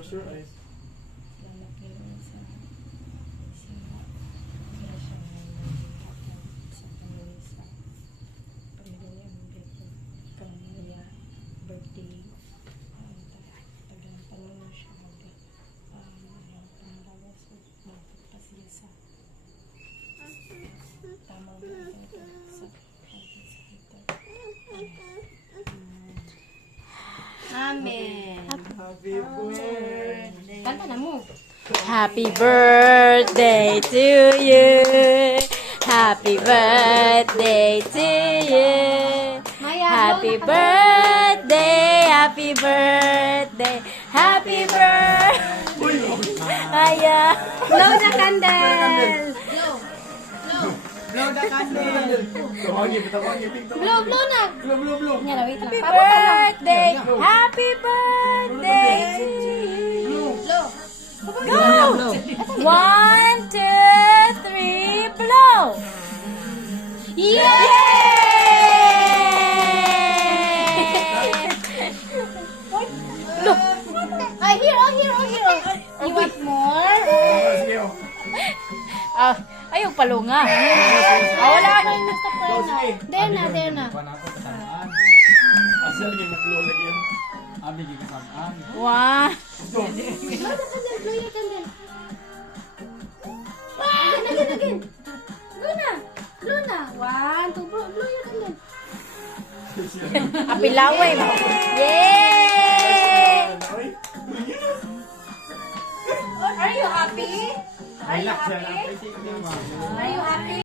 Close your eyes. Amen. Happy birthday. Kanta na mo. Happy birthday to you. Happy birthday to you. Happy birthday, happy birthday, happy birthday. Aya. Blow the candle. Blow the candle. Tawagin, tawagin. Blow na. Blow, blow, blow. Yan, wait lang. Happy Pabuta lang. birthday, happy birthday to you. Blow. Go! 1, 2, 3, blow! Yay! Look! Ay, here. You want more? Sige, oh. Ah, ayaw palunga. Ah, wala ka. Go, sige. There na. Asal niya mag-blow lagi yan. Wow. Blow your candle. Again. Blow na. 1, 2, blow your candle. Apilaway mo. Yay! Ay. Are you happy? Relax yan. Are you happy?